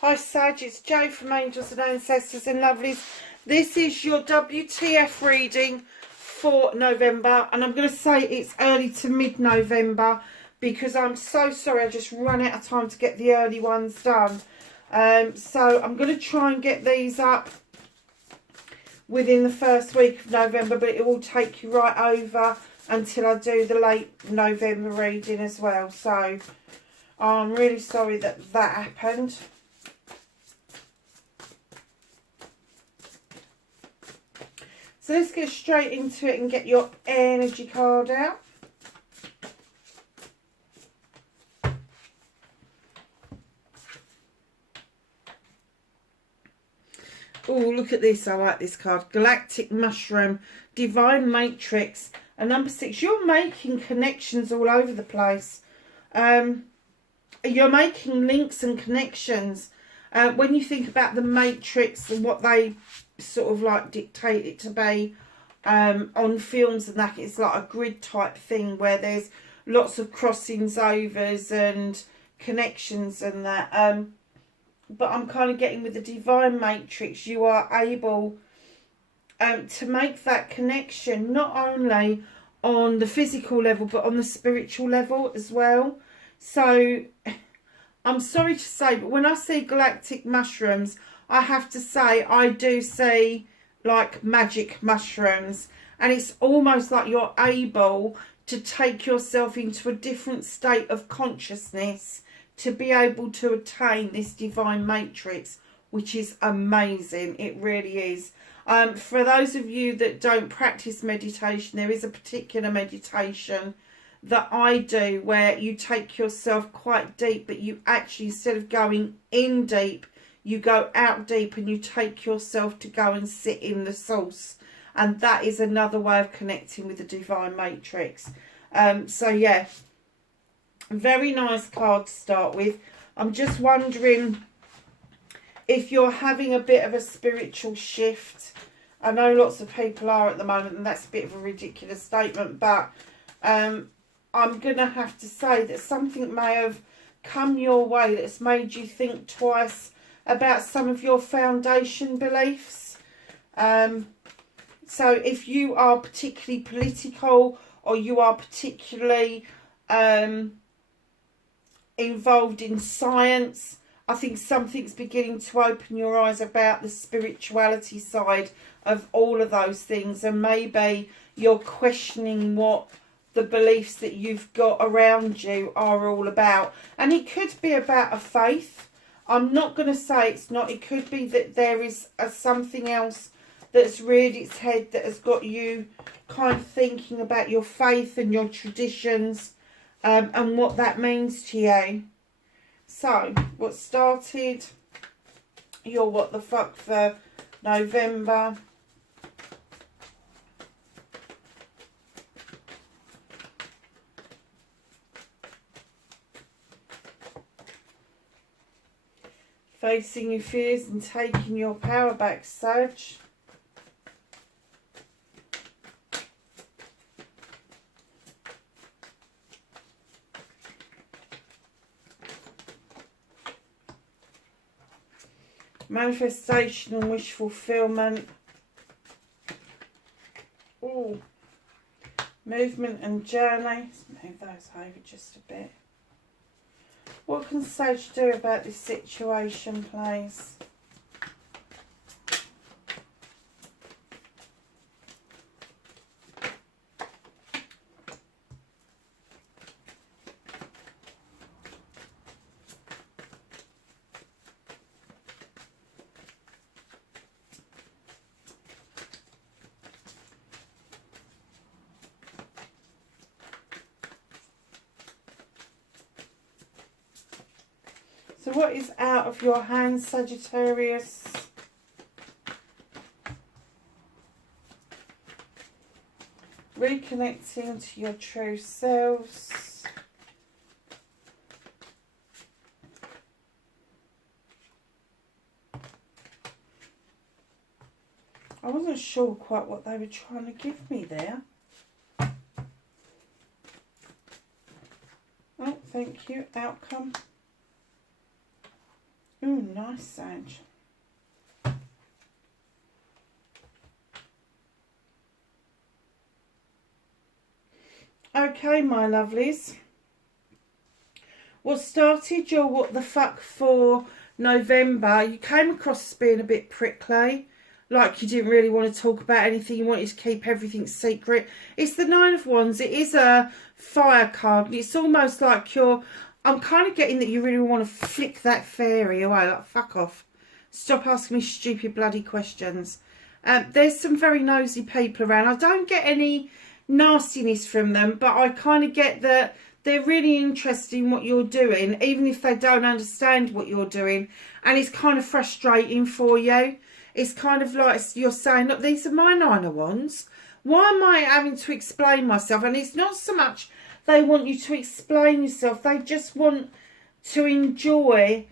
Hi Sag, it's Jo from Angels and Ancestors and Lovelies. This is your WTF reading for November, and I'm going to say it's early to mid-November because I'm so sorry I just run out of time to get the early ones done. So I'm going to try and get these up within the first week of November, but it will take you right over until I do the late November reading as well. So I'm really sorry that happened. So let's get straight into it and get your energy card out. Oh, look at this. I like this card. Galactic Mushroom, Divine Matrix, and number 6. You're making connections all over the place. You're making links and connections. When you think about the Matrix and what they sort of like dictate it to be on films and that, it's like a grid type thing where there's lots of crossings overs and connections and that. But I'm kind of getting with the Divine Matrix, you are able to make that connection not only on the physical level but on the spiritual level as well. So I'm sorry to say, but when I see galactic mushrooms, I have to say I do see like magic mushrooms, and it's almost like you're able to take yourself into a different state of consciousness to be able to attain this divine matrix, which is amazing. It really is. For those of you that don't practice meditation, there is a particular meditation that I do where you take yourself quite deep, but you actually, instead of going in deep, you go out deep and you take yourself to go and sit in the source. And that is another way of connecting with the divine matrix. So yeah, very nice card to start with. I'm just wondering if you're having a bit of a spiritual shift. I know lots of people are at the moment, and that's a bit of a ridiculous statement, but I'm going to have to say that something may have come your way that's made you think twice about some of your foundation beliefs. So if you are particularly political, or you are particularly involved in science, I think something's beginning to open your eyes about the spirituality side of all of those things, and maybe you're questioning what the beliefs that you've got around you are all about. And it could be about a faith. I'm not going to say it's not. It could be that there is something else that's reared its head that has got you kind of thinking about your faith and your traditions and what that means to you. So, what started your what the fuck for November? Facing your fears and taking your power back, Sag. Manifestation and wish fulfillment. Ooh. Movement and journey. Let's move those over just a bit. What can Sage do about this situation, please? So what is out of your hands, Sagittarius? Reconnecting to your true selves. I wasn't sure quite what they were trying to give me there. Oh, thank you. Outcome. Oh, nice, Sag. Okay, my lovelies. What started your what the fuck for November, you came across as being a bit prickly, like you didn't really want to talk about anything, you wanted to keep everything secret. It's the Nine of Wands. It is a fire card, and it's almost like I'm kind of getting that you really want to flick that fairy away, like fuck off. Stop asking me stupid bloody questions. There's some very nosy people around. I don't get any nastiness from them, but I kind of get that they're really interested in what you're doing, even if they don't understand what you're doing. And it's kind of frustrating for you. It's kind of like you're saying, look, these are my Nine of Wands. Why am I having to explain myself? And it's not so much they want you to explain yourself. They just want to enjoy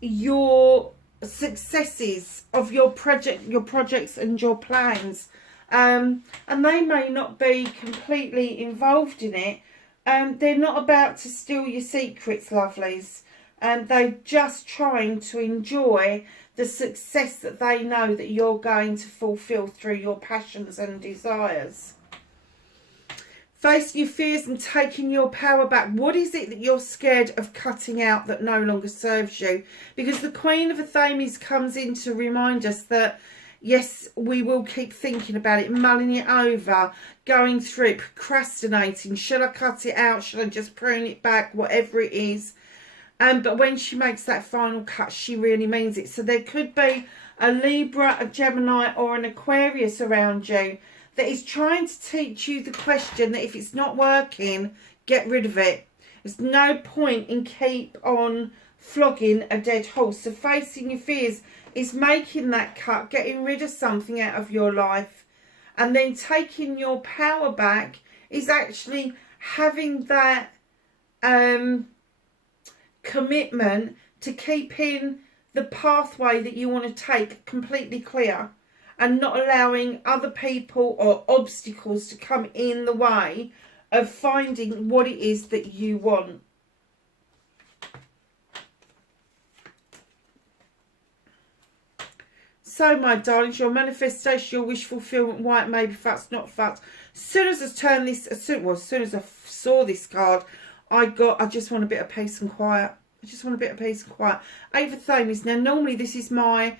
your successes of your projects and your plans. And they may not be completely involved in it. They're not about to steal your secrets, lovelies. They're just trying to enjoy the success that they know that you're going to fulfill through your passions and desires. Facing your fears and taking your power back. What is it that you're scared of cutting out that no longer serves you? Because the Queen of Athames comes in to remind us that, yes, we will keep thinking about it, mulling it over, going through it, procrastinating. Should I cut it out? Should I just prune it back? Whatever it is. But when she makes that final cut, she really means it. So there could be a Libra, a Gemini or an Aquarius around you that is trying to teach you the question that if it's not working, get rid of it. There's no point in keep on flogging a dead horse. So facing your fears is making that cut, getting rid of something out of your life, and then taking your power back is actually having that commitment to keeping the pathway that you want to take completely clear and not allowing other people or obstacles to come in the way of finding what it is that you want. So, my darlings, your manifestation, your wish fulfillment, why it may be facts, not facts. As soon as I turned this, as soon as I saw this card, I just want a bit of peace and quiet. I just want a bit of peace and quiet. Eight of Athames. Now, normally this is my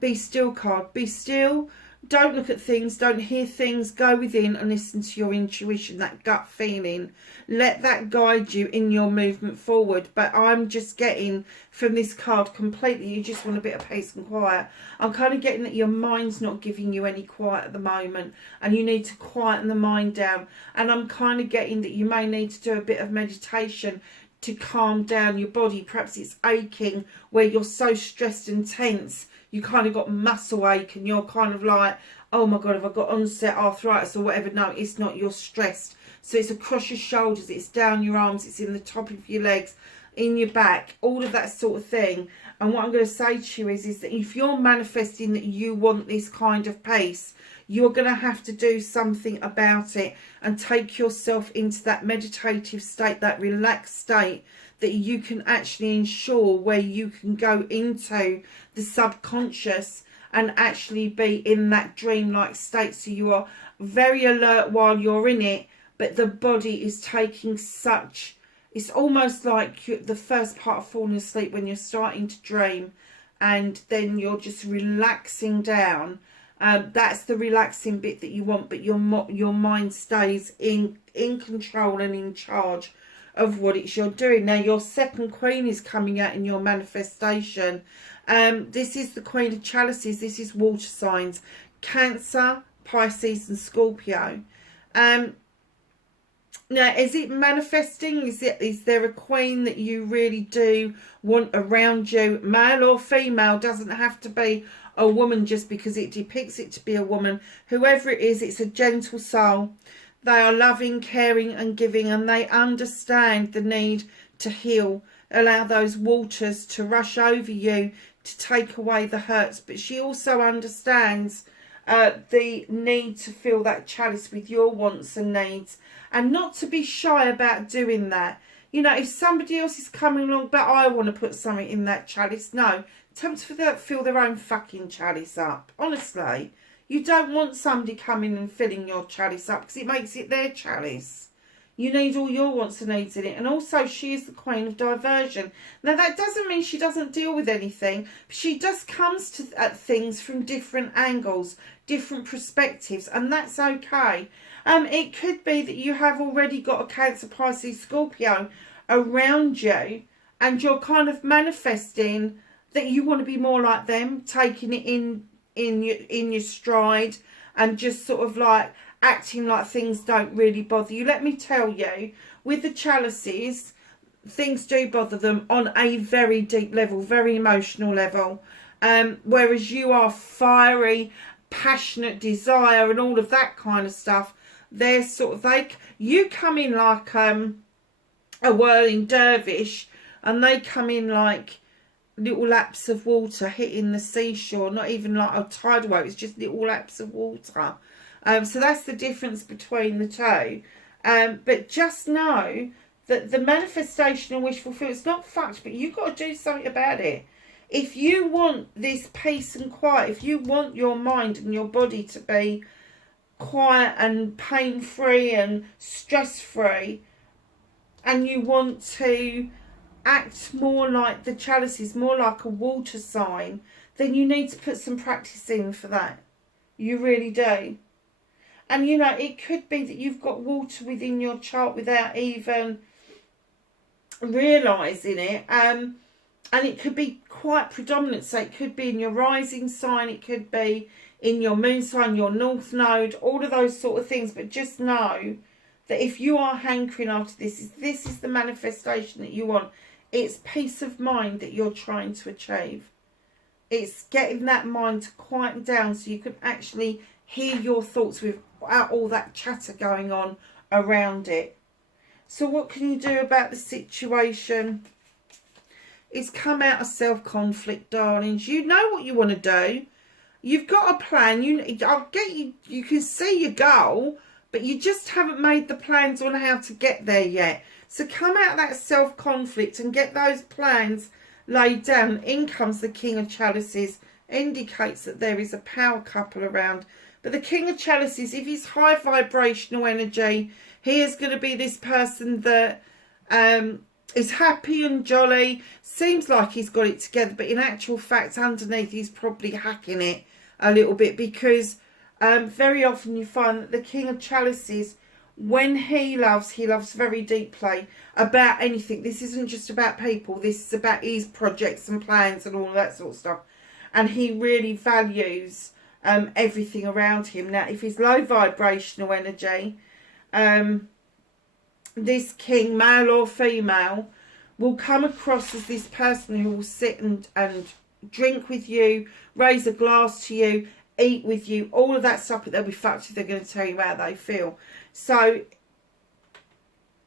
be still card. Be still. Don't look at things. Don't hear things. Go within and listen to your intuition, that gut feeling. Let that guide you in your movement forward. But I'm just getting from this card completely, you just want a bit of peace and quiet. I'm kind of getting that your mind's not giving you any quiet at the moment, and you need to quieten the mind down. And I'm kind of getting that you may need to do a bit of meditation to calm down your body. Perhaps it's aching where you're so stressed and tense. You kind of got muscle ache and you're kind of like, oh my God, have I got onset arthritis or whatever? No, it's not. You're stressed. So it's across your shoulders, it's down your arms, it's in the top of your legs, in your back, all of that sort of thing. And what I'm going to say to you is that if you're manifesting that you want this kind of pace, you're going to have to do something about it and take yourself into that meditative state, that relaxed state, that you can actually ensure where you can go into the subconscious and actually be in that dreamlike state. So you are very alert while you're in it, but the body is taking such... It's almost like the first part of falling asleep when you're starting to dream and then you're just relaxing down. That's the relaxing bit that you want, but your mind stays in control and in charge of what it's you're doing. Now, your second queen is coming out in your manifestation. This is the Queen of Chalices. This is water signs. Cancer, Pisces and Scorpio. Now, is it manifesting? Is there a queen that you really do want around you? Male or female, doesn't have to be a woman just because it depicts it to be a woman. Whoever it is, it's a gentle soul. They are loving, caring and giving, and they understand the need to heal. Allow those waters to rush over you to take away the hurts. But she also understands the need to fill that chalice with your wants and needs, and not to be shy about doing that. You know, if somebody else is coming along, but I want to put something in that chalice, no. Tell them to fill their own fucking chalice up. Honestly, you don't want somebody coming and filling your chalice up because it makes it their chalice. You need all your wants and needs in it. And also, she is the queen of diversion. Now, that doesn't mean she doesn't deal with anything. She just comes at things from different angles, different perspectives, and that's okay. It could be that you have already got a Cancer, Pisces, Scorpio around you, and you're kind of manifesting that you want to be more like them, taking it in your stride, and just sort of like acting like things don't really bother you. Let me tell you, with the chalices, things do bother them on a very deep level, very emotional level. Whereas you are fiery, passionate desire and all of that kind of stuff. They're sort of, you come in like a whirling dervish, and they come in like little laps of water hitting the seashore. Not even like a tidal wave, it's just little laps of water. So that's the difference between the two. But just know that the manifestation and wish fulfillment, it's not fucked, but you've got to do something about it. If you want this peace and quiet, if you want your mind and your body to be quiet and pain-free and stress-free, and you want to act more like the chalices, more like a water sign, then you need to put some practice in for that. You really do. And, you know, it could be that you've got water within your chart without even realising it. And it could be quite predominant. So it could be in your rising sign. It could be in your moon sign, your north node, all of those sort of things. But just know that if you are hankering after this is the manifestation that you want. It's peace of mind that you're trying to achieve. It's getting that mind to quieten down so you can actually hear your thoughts without all that chatter going on around it. So what can you do about the situation? It's come out of self-conflict, darlings. You know what you want to do. You've got a plan. I'll get you. You can see your goal, but you just haven't made the plans on how to get there yet. So come out of that self-conflict and get those plans laid down. In comes the King of Chalices. Indicates that there is a power couple around. But the King of Chalices, if he's high vibrational energy, he is going to be this person that is happy and jolly. Seems like he's got it together, but in actual fact, underneath, he's probably hacking it a little bit, because very often you find that the King of Chalices, when he loves very deeply about anything. This isn't just about people. This is about his projects and plans and all of that sort of stuff. And he really values everything around him. Now, if he's low vibrational energy, this king, male or female, will come across as this person who will sit and drink with you, raise a glass to you, eat with you, all of that stuff, but they'll be fucked if they're going to tell you how they feel. So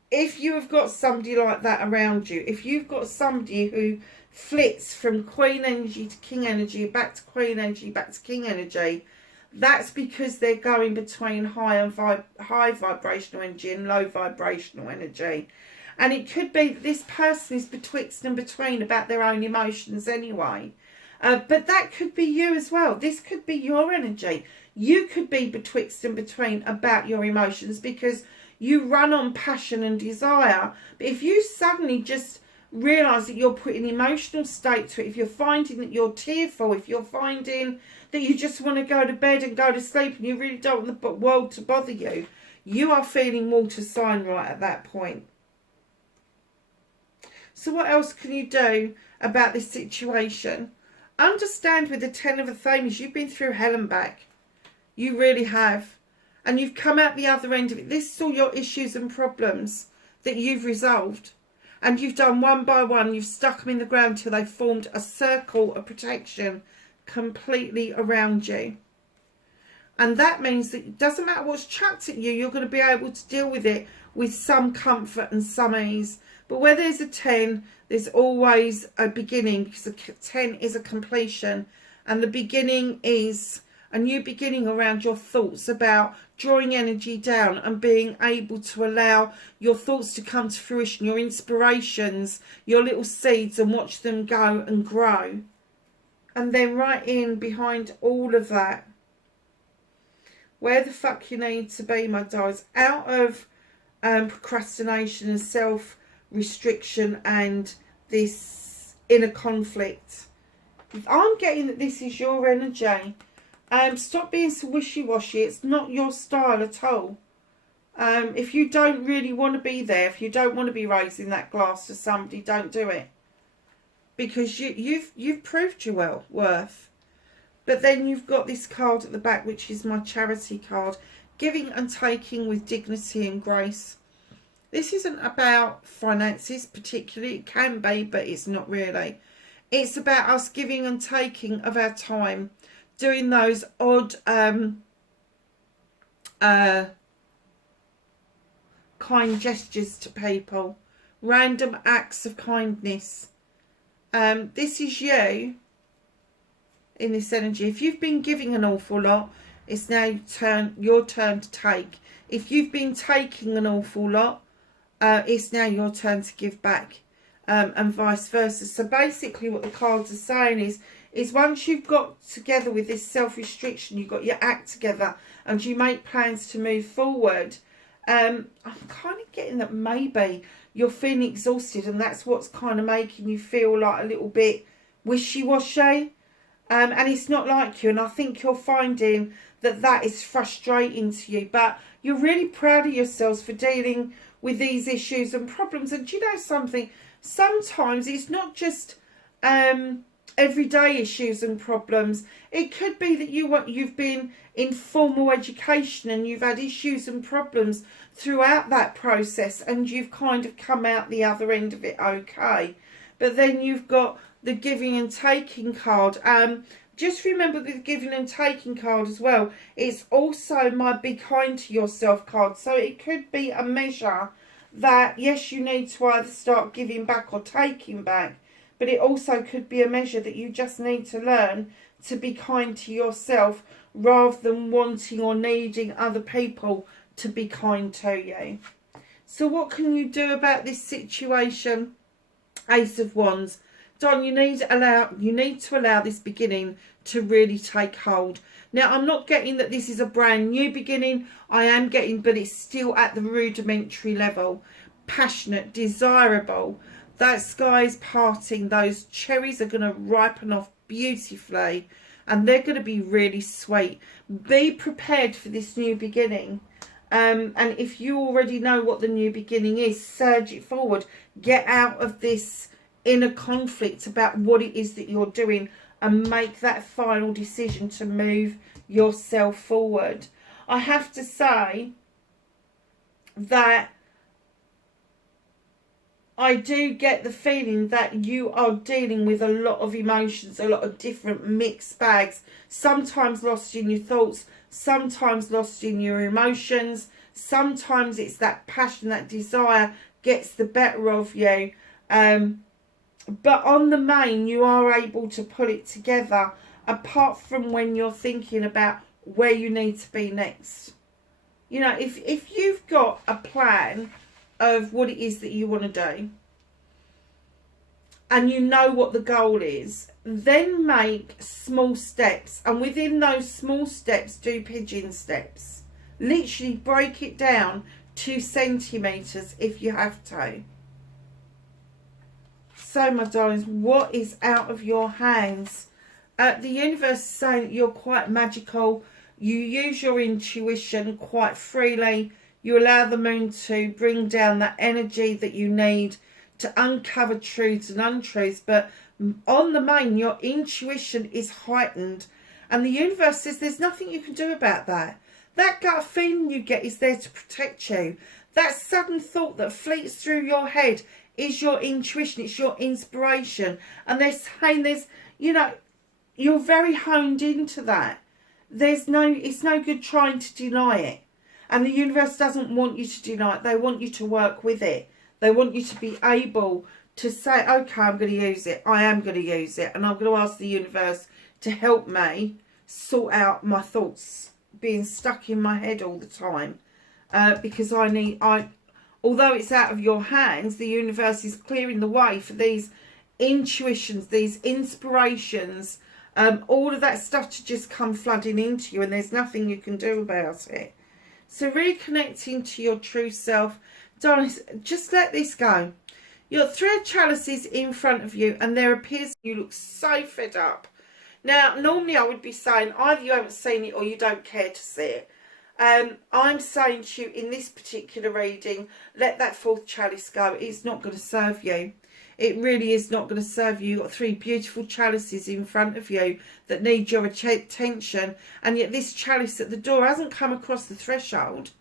if you have got somebody like that around you, if you've got somebody who flits from queen energy to king energy, back to queen energy, back to king energy, that's because they're going between high vibrational energy and low vibrational energy. And it could be that this person is betwixt and between about their own emotions anyway. But that could be you as well. This could be your energy. You could be betwixt and between about your emotions because you run on passion and desire. But if you suddenly just realise that you're putting emotional state to it, if you're finding that you're tearful, if you're finding that you just want to go to bed and go to sleep and you really don't want the world to bother you, you are feeling water sign right at that point. So what else can you do about this situation? Understand with the 10 of Athames, you've been through hell and back. You really have. And you've come out the other end of it. This is all your issues and problems that you've resolved. And you've done one by one. You've stuck them in the ground till they've formed a circle of protection completely around you. And that means that it doesn't matter what's chucked at you, you're going to be able to deal with it with some comfort and some ease. But where there's a 10, there's always a beginning, because a 10 is a completion. And the beginning is a new beginning around your thoughts, about drawing energy down and being able to allow your thoughts to come to fruition, your inspirations, your little seeds, and watch them go and grow. And then right in behind all of that, where the fuck you need to be, my darlings, out of procrastination and self-restriction and this inner conflict. I'm getting that this is your energy. Stop being so wishy-washy. It's not your style at all. If you don't really want to be there, if you don't want to be raising that glass to somebody, don't do it. Because you've proved your worth. But then you've got this card at the back, which is my charity card. Giving and taking with dignity and grace. This isn't about finances particularly. It can be, but it's not really. It's about us giving and taking of our time. Doing those odd kind gestures to people. Random acts of kindness. This is you in this energy. If you've been giving an awful lot, it's now your turn to take. If you've been taking an awful lot, it's now your turn to give back, and vice versa. So basically what the cards are saying is once you've got together with this self-restriction, you've got your act together and you make plans to move forward, I'm kind of getting that maybe you're feeling exhausted and that's what's kind of making you feel like a little bit wishy-washy. And it's not like you, and I think you're finding that is frustrating to you, but you're really proud of yourselves for dealing with these issues and problems. And do you know something? Sometimes it's not just everyday issues and problems. It could be that you've been in formal education and you've had issues and problems throughout that process, and you've kind of come out the other end of it okay. But then you've got the giving and taking card. Just remember the giving and taking card as well. It's also my be kind to yourself card. So it could be a measure that, yes, you need to either start giving back or taking back. But it also could be a measure that you just need to learn to be kind to yourself rather than wanting or needing other people to be kind to you. So what can you do about this situation? Ace of Wands. Don, you need to allow this beginning to really take hold. Now, I'm not getting that this is a brand new beginning. I am getting, but it's still at the rudimentary level. Passionate, desirable. That sky's parting. Those cherries are going to ripen off beautifully. And they're going to be really sweet. Be prepared for this new beginning. And if you already know what the new beginning is, surge it forward. Get out of this inner conflict about what it is that you're doing and make that final decision to move yourself forward. I have to say that I do get the feeling that you are dealing with a lot of emotions, a lot of different mixed bags, sometimes lost in your thoughts, sometimes lost in your emotions, sometimes it's that passion, that desire gets the better of you. But on the main, you are able to pull it together, apart from when you're thinking about where you need to be next. You know, if you've got a plan of what it is that you want to do, and you know what the goal is, then make small steps. And within those small steps, do pigeon steps. Literally break it down 2 centimetres if you have to. So, my darlings, what is out of your hands? The universe is saying that you're quite magical. You use your intuition quite freely. You allow the moon to bring down that energy that you need to uncover truths and untruths. But on the main, your intuition is heightened. And the universe says there's nothing you can do about that. That gut feeling you get is there to protect you. That sudden thought that fleets through your head is your intuition, it's your inspiration. And they're saying you're very honed into that. It's no good trying to deny it. And the universe doesn't want you to deny it. They want you to work with it. They want you to be able to say, okay, I'm going to use it. I am going to use it. And I'm going to ask the universe to help me sort out my thoughts being stuck in my head all the time, because although it's out of your hands, the universe is clearing the way for these intuitions, these inspirations, all of that stuff to just come flooding into you, and there's nothing you can do about it. So reconnecting to your true self, darling, just let this go. You've got 3 chalices in front of you, and there appears you look so fed up. Now, normally I would be saying either you haven't seen it or you don't care to see it. I'm saying to you in this particular reading, let that 4th chalice go. It's not going to serve you. It really is not going to serve you. You've got 3 beautiful chalices in front of you that need your attention. And yet this chalice at the door hasn't come across the threshold.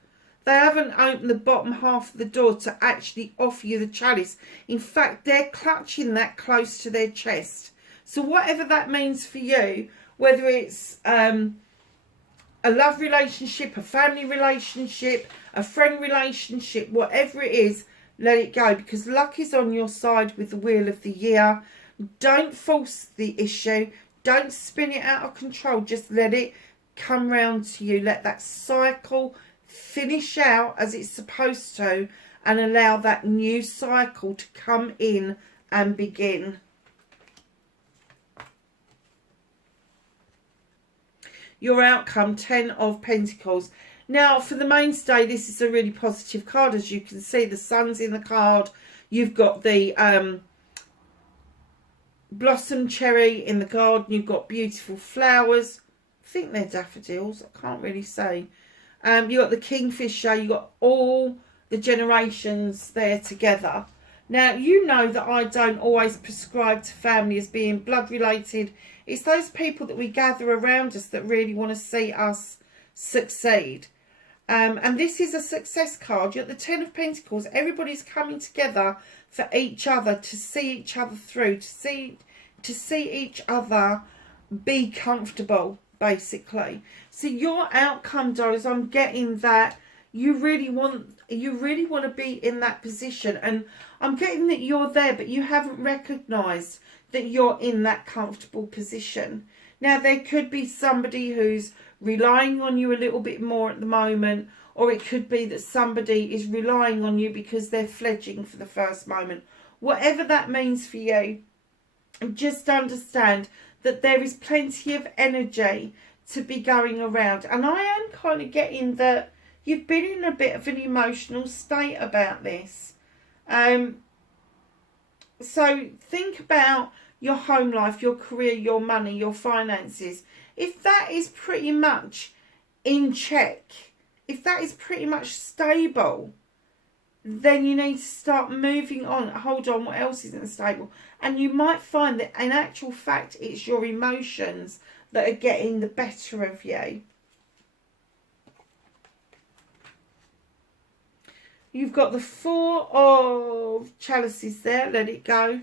They haven't opened the bottom half of the door to actually offer you the chalice. In fact, they're clutching that close to their chest. So whatever that means for you, whether it's a love relationship, a family relationship, a friend relationship, whatever it is, let it go, because luck is on your side with the Wheel of the Year. Don't force the issue. Don't spin it out of control. Just let it come round to you. Let that cycle finish out as it's supposed to, and allow that new cycle to come in and begin. Your outcome, 10 of Pentacles. Now, for the mainstay, this is a really positive card. As you can see, the sun's in the card. You've got the blossom cherry in the garden. You've got beautiful flowers. I think they're daffodils. I can't really say. You've got the kingfisher. You've got all the generations there together. Now, you know that I don't always prescribe to family as being blood related. It's those people that we gather around us that really want to see us succeed. And this is a success card. You're at the 10 of Pentacles. Everybody's coming together for each other, to see each other through, to see each other be comfortable, basically. So your outcome, darlings, I'm getting that you really want to be in that position, and I'm getting that you're there, but you haven't recognized that you're in that comfortable position. Now, there could be somebody who's relying on you a little bit more at the moment, or it could be that somebody is relying on you because they're fledging for the first moment. Whatever that means for you, just understand that there is plenty of energy to be going around. And I am kind of getting that you've been in a bit of an emotional state about this. So think about your home life, your career, your money, your finances. If that is pretty much in check, if that is pretty much stable, then you need to start moving on. Hold on, what else isn't stable? And you might find that in actual fact, it's your emotions that are getting the better of you. You've got the 4 of chalices there, let it go.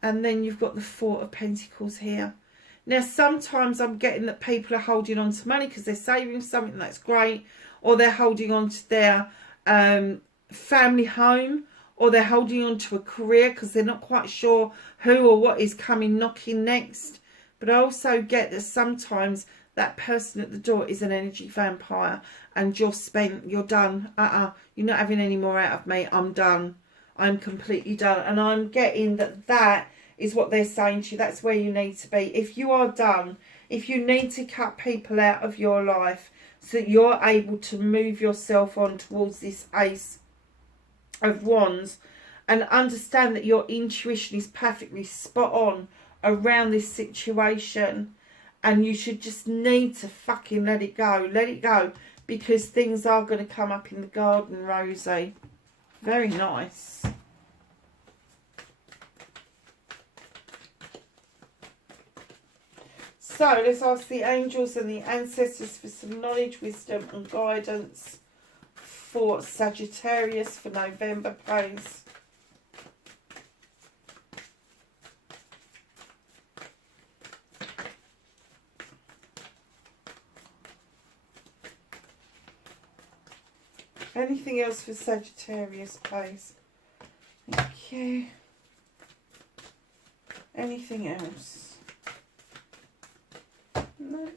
And then you've got the 4 of Pentacles here. Now, sometimes I'm getting that people are holding on to money because they're saving something, that's great. Or they're holding on to their family home. Or they're holding on to a career because they're not quite sure who or what is coming knocking next. But I also get that sometimes that person at the door is an energy vampire and you're spent, you're done. You're not having any more out of me. I'm done. I'm completely done. And I'm getting that is what they're saying to you. That's where you need to be. If you are done, if you need to cut people out of your life so that you're able to move yourself on towards this Ace of Wands, and understand that your intuition is perfectly spot on around this situation, and you should just need to fucking let it go, because things are going to come up in the garden, Rosie. Very nice. So let's ask the angels and the ancestors for some knowledge, wisdom and guidance for Sagittarius for November, please. Anything else for Sagittarius, please? Thank you. Anything else? No.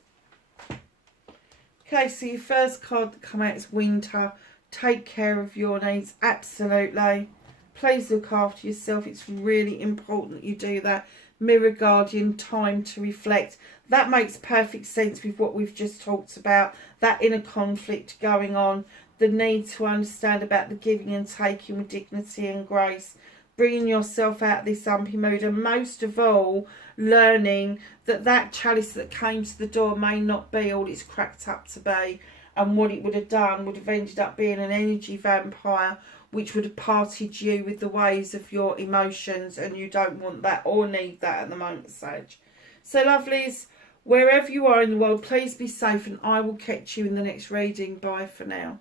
Okay, so your first card that come out is winter. Take care of your needs, absolutely. Please look after yourself. It's really important that you do that. Mirror guardian, time to reflect. That makes perfect sense with what we've just talked about. That inner conflict going on. The need to understand about the giving and taking with dignity and grace. Bringing yourself out of this umpy mood. And most of all, learning that that chalice that came to the door may not be all it's cracked up to be. And what it would have done would have ended up being an energy vampire, which would have parted you with the waves of your emotions, and you don't want that or need that at the moment, Sag. So, lovelies, wherever you are in the world, please be safe, and I will catch you in the next reading. Bye for now.